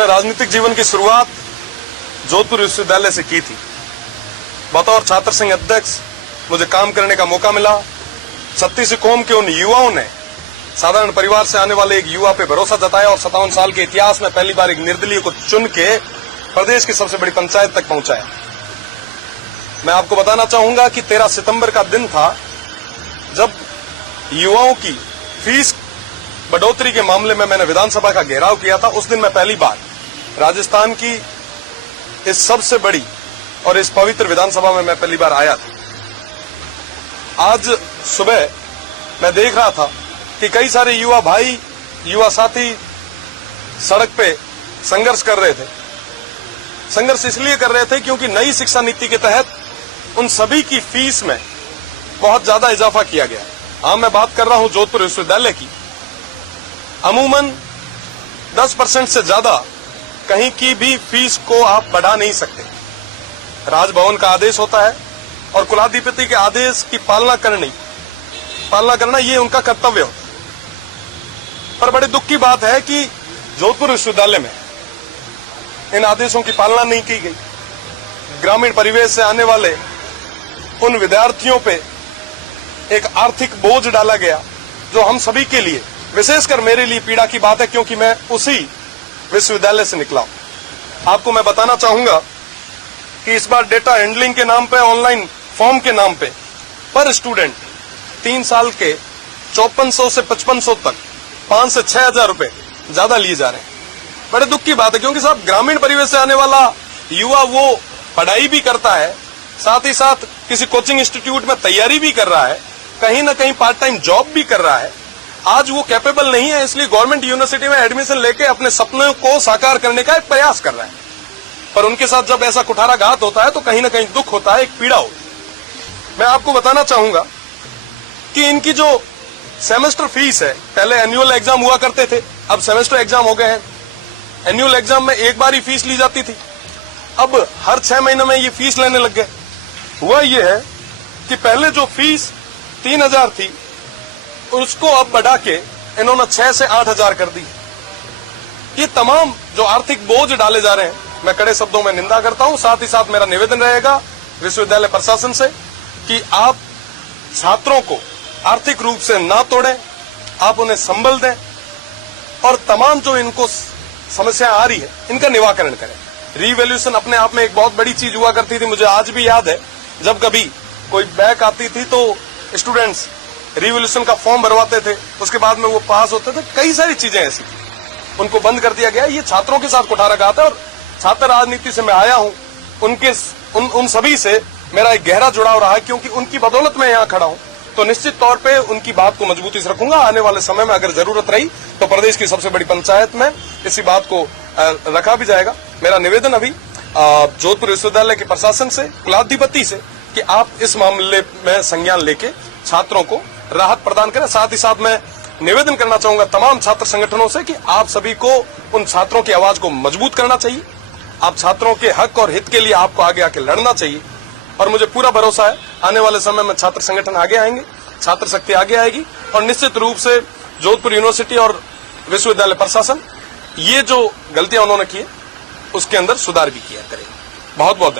मैंने राजनीतिक जीवन की शुरुआत जोधपुर विश्वविद्यालय से की थी। बतौर छात्र संघ अध्यक्ष मुझे काम करने का मौका मिला। छत्तीस कौम के उन युवाओं ने साधारण परिवार से आने वाले एक युवा पे भरोसा जताया और 57 साल के इतिहास में पहली बार एक निर्दलीय को चुन के प्रदेश की सबसे बड़ी पंचायत तक पहुंचाया। मैं आपको बताना चाहूंगा कि 13 सितंबर का दिन था जब युवाओं की फीस बढ़ोतरी के मामले में मैंने विधानसभा का घेराव किया था। उस दिन मैं पहली बार राजस्थान की इस सबसे बड़ी और इस पवित्र विधानसभा में मैं पहली बार आया था। आज सुबह मैं देख रहा था कि कई सारे युवा भाई, युवा साथी सड़क पे संघर्ष कर रहे थे। संघर्ष इसलिए कर रहे थे क्योंकि नई शिक्षा नीति के तहत उन सभी की फीस में बहुत ज्यादा इजाफा किया गया। हाँ, मैं बात कर रहा हूं जोधपुर विश्वविद्यालय की। अमूमन 10% से ज्यादा कहीं की भी फीस को आप बढ़ा नहीं सकते। राजभवन का आदेश होता है और कुलाधिपति के आदेश की पालना करना ये उनका कर्तव्य होता है। पर बड़े दुख की बात है कि जोधपुर विश्वविद्यालय में इन आदेशों की पालना नहीं की गई। ग्रामीण परिवेश से आने वाले उन विद्यार्थियों पे एक आर्थिक बोझ डाला गया जो हम सभी के लिए, विशेषकर मेरे लिए पीड़ा की बात है क्योंकि मैं उसी विश्वविद्यालय से निकला हूं। आपको मैं बताना चाहूंगा कि इस बार डेटा हैंडलिंग के नाम पे, ऑनलाइन फॉर्म के नाम पे पर स्टूडेंट 3 साल के 5400 से 5500 तक 5 से 6 हजार रुपए ज्यादा लिए जा रहे हैं। बड़े दुख की बात है क्योंकि साहब ग्रामीण परिवेश से आने वाला युवा वो पढ़ाई भी करता है, साथ ही साथ किसी कोचिंग इंस्टीट्यूट में तैयारी भी कर रहा है, कहीं ना कहीं पार्ट टाइम जॉब भी कर रहा है। आज वो कैपेबल नहीं है, इसलिए गवर्नमेंट यूनिवर्सिटी में एडमिशन लेके अपने सपनों को साकार करने का एक प्रयास कर रहा है। पर उनके साथ जब ऐसा कुठाराघात होता है तो कहीं ना कहीं दुख होता है, एक पीड़ा होती है। मैं आपको बताना चाहूंगा कि इनकी जो सेमेस्टर फीस है, पहले एनुअल एग्जाम हुआ करते थे, अब सेमेस्टर एग्जाम हो गए हैं। एनुअल एग्जाम में एक बार ही फीस ली जाती थी, अब हर 6 महीने में ये फीस लेने लग गए। हुआ ये है कि पहले जो फीस 3000 थी उसको अब बढ़ा के इन्होंने 6 से 8000 कर दी। ये तमाम जो आर्थिक बोझ डाले जा रहे हैं, मैं कड़े शब्दों में निंदा करता हूं। साथ ही साथ मेरा निवेदन रहेगा विश्वविद्यालय प्रशासन से कि आप छात्रों को आर्थिक रूप से ना तोड़ें, आप उन्हें संबल दें और तमाम जो इनको समस्या आ रही है इनका निवारण करें। रीवैल्यूएशन अपने आप में एक बहुत बड़ी चीज हुआ करती थी। मुझे आज भी याद है जब कभी कोई बैक आती थी तो स्टूडेंट्स रिवोल्यूशन का फॉर्म भरवाते थे, उसके बाद में वो पास होते थे। कई सारी चीजें ऐसी उनको बंद कर दिया गया। ये छात्रों के साथ कुठाराघात है और छात्र राजनीति से मैं आया हूं, उन सभी से मेरा एक गहरा जुड़ाव रहा है क्योंकि उनकी बदौलत मैं यहाँ खड़ा हूं। तो निश्चित तौर पे उनकी बात को मजबूती से रखूंगा। आने वाले समय में अगर जरूरत रही तो प्रदेश की सबसे बड़ी पंचायत में इसी बात को रखा भी जाएगा। मेरा निवेदन अभी जोधपुर विश्वविद्यालय के प्रशासन से, कुलाधिपति से कि आप इस मामले में संज्ञान लेके छात्रों को राहत प्रदान करें। साथ ही साथ मैं निवेदन करना चाहूंगा तमाम छात्र संगठनों से कि आप सभी को उन छात्रों की आवाज को मजबूत करना चाहिए। आप छात्रों के हक और हित के लिए आपको आगे आके लड़ना चाहिए और मुझे पूरा भरोसा है आने वाले समय में छात्र संगठन आगे आएंगे, छात्र शक्ति आगे आएगी और निश्चित रूप से जोधपुर यूनिवर्सिटी और विश्वविद्यालय प्रशासन ये जो गलतियां उन्होंने की उसके अंदर सुधार भी किया करेगा। बहुत बहुत धन्यवाद।